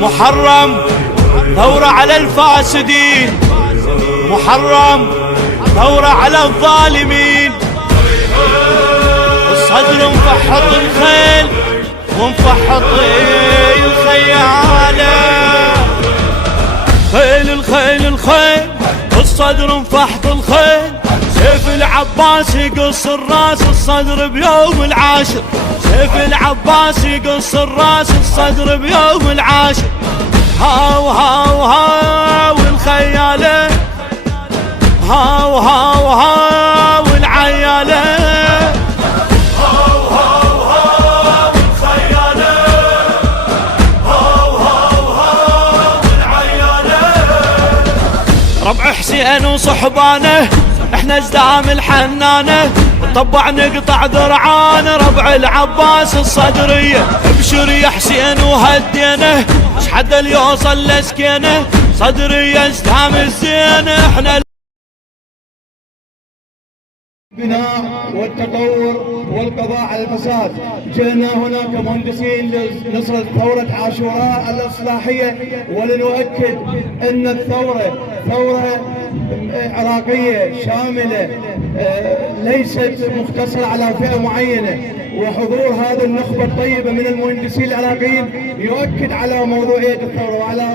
محرم ثورة على الفاسدين، محرم ثورة على الظالمين. الصدر مفحط الخيل ومفحط الخيالة، خيل الخيل الخيل الصدر مفحط الخيل. سيف العباس يقص الراس الصدر بيوم العاشر، سيف العباس يقص الراس الصدر بيوم العاشر. هاو هاو هاو الخيالة، هاو هاو هاو العيالة، هاو هاو هاو الخيالة، هاو هاو هاو العيالة. ربع حسين وصحبانه احنا ازدام الحنانة، طبع نقطع ذرعانه ربع العباس الصدرية. ابشر يا حسين وهدينه شحد اللي يوصل لسكينه، صدرية ازدام الزينه. احنا البناء والتطور والقضاء على الفساد. جئنا هنا كمهندسين لنصرة ثورة عاشوراء الإصلاحية، ولنؤكد أن الثورة ثورة عراقية شاملة، ليست مقتصرة على فئة معينة. وحضور هذه النخبة الطيبة من المهندسين العراقيين يؤكد على موضوعية الثورة وعلى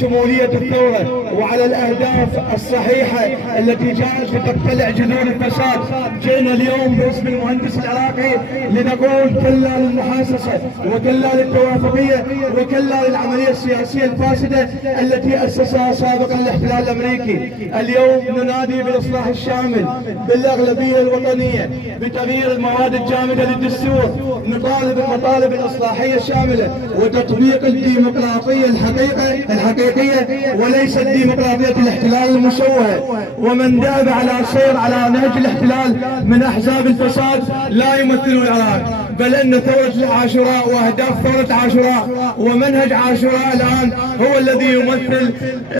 شمولية الثورة وعلى الأهداف الصحيحة التي جاءت لتقتلع جذور الفساد. جئنا اليوم باسم المهندس العراقي لنقول كلا للمحاصصة وكلا للتوافقية وكلا للعملية السياسية الفاسدة التي أسسها سابقا الاحتلال الأمريكي. اليوم ننادي بالإصلاح الشامل بالأغلبية الوطنية، بتغيير المواد الجامدة للدستور، نطالب بالمطالب الإصلاحية الشاملة وتطبيق الديمقراطية الحقيقية وليست ديمقراطية الاحتلال المشوهة. ومن ذهب على السير على نهج الاحتلال من أحزاب الفساد لا يمثلون العراق، بل أن ثورة عاشوراء وأهداف ثورة عاشوراء ومنهج عاشوراء الآن هو الذي يمثل